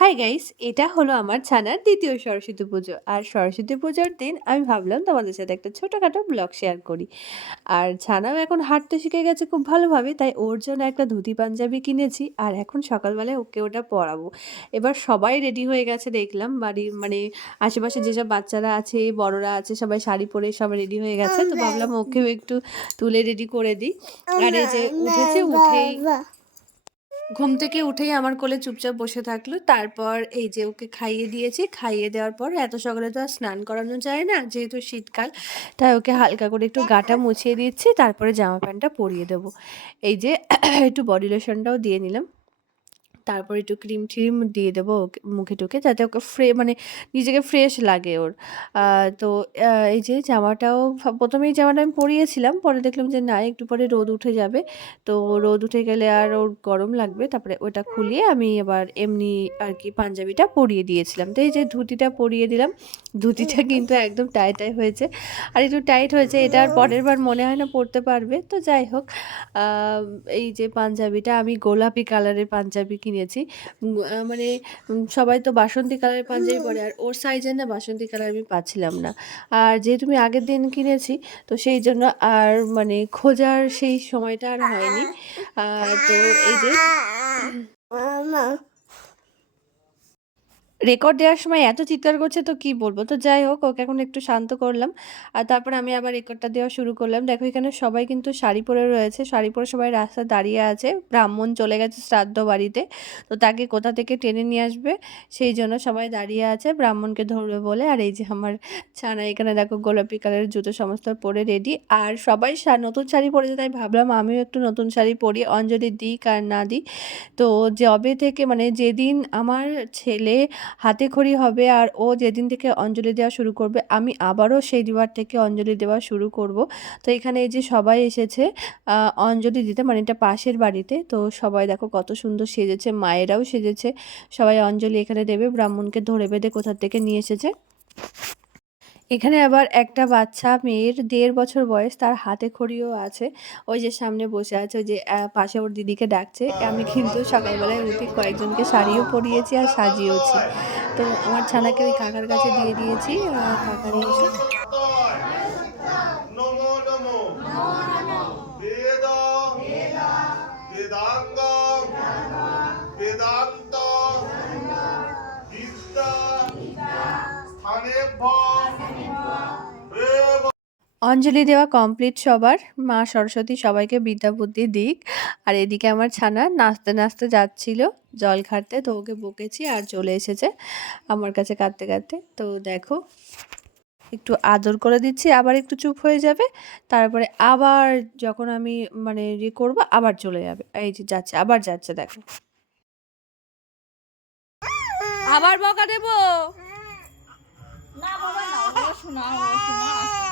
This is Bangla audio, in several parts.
হাই গাইস এটা হলো আমার ছানার দ্বিতীয় সরস্বতী পুজো। আর সরস্বতী পুজোর দিন আমি ভাবলাম তোমাদের সাথে একটা ছোটোখাটো ব্লগ শেয়ার করি। আর ছানাও এখন হাঁটতে শিখে গেছে খুব ভালোভাবে, তাই ওর জন্য একটা ধুতি পাঞ্জাবি কিনেছি আর এখন সকালবেলায় ওকে ওটা পরাবো। এবার সবাই রেডি হয়ে গেছে দেখলাম বাড়ির মানে আশেপাশে যেসব বাচ্চারা আছে, বড়রা আছে, সবাই শাড়ি পরে সবাই রেডি হয়ে গেছে। তো ভাবলাম ওকেও একটু তুলে রেডি করে দিই। আর এই যে উঠেছে, উঠেই ঘুম থেকে উঠেই আমার কোলে চুপচাপ বসে থাকল। তারপর এই যে ওকে খাইয়ে দিয়েছি, খাইয়ে দেওয়ার পর এত সকালে তো আর স্নান করানো যায় না, যেহেতু শীতকাল, তাই ওকে হালকা করে একটু গাটা মুছিয়ে দিচ্ছি, তারপরে জামা প্যান্টটা পরিয়ে দেবো। এই যে একটু বডি লোশনটাও দিয়ে নিলাম। তারপর একটু ক্রিম ট্রিম দিয়ে দেবো ওকে মুখে টুকে যাতে ওকে ফ্রে মানে নিজেকে ফ্রেশ লাগে ওর। তো এই যে জামাটাও প্রথমেই জামাটা আমি পরিয়েছিলাম পরে দেখলাম যে না একটু পরে রোদ উঠে যাবে। তো রোদ উঠে গেলে আর ওর গরম লাগবে তারপরে ওটা খুলিয়ে আমি এবার এমনি আর কি পাঞ্জাবিটা পরিয়ে দিয়েছিলাম। তো এই যে ধুতিটা পরিয়ে দিলাম ধুতিটা কিন্তু একদম টাই টাই হয়েছে। আর একটু টাইট হয়েছে এটা আর পরের বার মনে হয় না পরতে পারবে। তো যাই হোক এই যে পাঞ্জাবিটা আমি গোলাপি কালারের পাঞ্জাবি কিনেছি মানে সবাই তো বাসন্তী কালারের পাঞ্জাবি পরে আর ওর সাইজের না বাসন্তী কালার আমি পাচ্ছিলাম না। আর যেহেতু আমি আগের দিন কিনেছি, তো সেই জন্য আর মানে খোঁজার সেই সময়টা আর হয়নি। তো এই যে রেকর্ড দেওয়ার সময় এত চিৎকার করছে, তো কি বলব? তো যাই হোক, ওকে এখন একটু শান্ত করলাম। আর তারপরে আমি আবার রেকর্ডটা দেওয়া শুরু করলাম। দেখো এখানে সবাই কিন্তু শাড়ি পরে রয়েছে। শাড়ি পরে সবাই রাস্তায় দাঁড়িয়ে আছে। ব্রাহ্মণ চলে গেছে শ্রাদ্ধ বাড়িতে। তো তাকে কোথা থেকে টেনে নিয়ে আসবে? সেই জন্য সবাই দাঁড়িয়ে আছে ব্রাহ্মণকে ধরবে বলে। আর এই যে আমার ছানা, এখানে দেখো গোলাপি কালারের জুতো সমস্ত পরে রেডি আর সবাই নতুন শাড়ি পরেছে, তাই ভাবলাম আমিও একটু নতুন শাড়ি পরি, অঞ্জলি দিই আর না দিই তো যবে থেকে মানে যেদিন আমার ছেলে হাতে খড়ি হবে আর ও যেদিন থেকে অঞ্জলি দেওয়া শুরু করবে, আমি আবারও সেই দিবার থেকে অঞ্জলি দেওয়া শুরু করব। তো এখানে এই যে সবাই এসেছে অঞ্জলি দিতে মানে এটা পাশের বাড়িতে। তো সবাই দেখো কত সুন্দর সেজেছে, মায়েরাও সেজেছে। সবাই অঞ্জলি এখানে দেবে, ব্রাহ্মণকে ধরে বেঁধে কোথার থেকে নিয়ে এসেছে। এখানে আবার একটা বাচ্চা মেয়ের দেড় বছর বয়স, তার হাতে খড়িও আছে। ওই যে সামনে বসে আছে, ওই যে পাশে ওর দিদিকে ডাকছে। আমি কিন্তু সকালবেলায় উঠে কয়েকজনকে শাড়িও পরিয়েছি আর সাজিয়েওছি। তো আমার ছানাকে ওই কাকার কাছে দিয়ে দিয়েছি আর কাকা এসে অঞ্জলি দেওয়া কমপ্লিট সবার। মা সরস্বতী সবাইকে বিদ্যা বুদ্ধি দিক। আর এদিকে আমার ছানা নাচতে নাচতে যাচ্ছিল, জল ঘাটতে তো ওকে বকেছি আর চলে এসেছে আমার কাছে কাঁদতে কাঁদতে। তো দেখো, একটু আদর করে দিচ্ছি, আবার একটু চুপ হয়ে যাবে। তারপরে আবার যখন আমি মানে ইয়ে করব, আবার চলে যাবে। এই যে যাচ্ছে, আবার যাচ্ছে, দেখো। আবার বকা দেবো? না বাবা না শোনা শোনা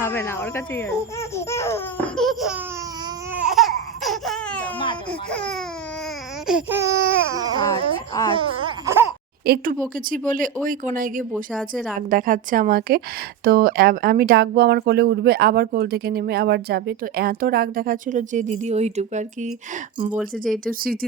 হবে না ওর কাছেই আছে। একটু বকেছি বলে ওই কোনায় গিয়ে বসে আছে রাগ দেখাচ্ছে আমাকে। তো আমি ডাকবো আমার কোলে উঠবে আবার কোল থেকে নেমে আবার যাবে। তো এত রাগ দেখাচ্ছিল যে দিদি ওইটুকু আর কি বলছে যে একটু স্মৃতি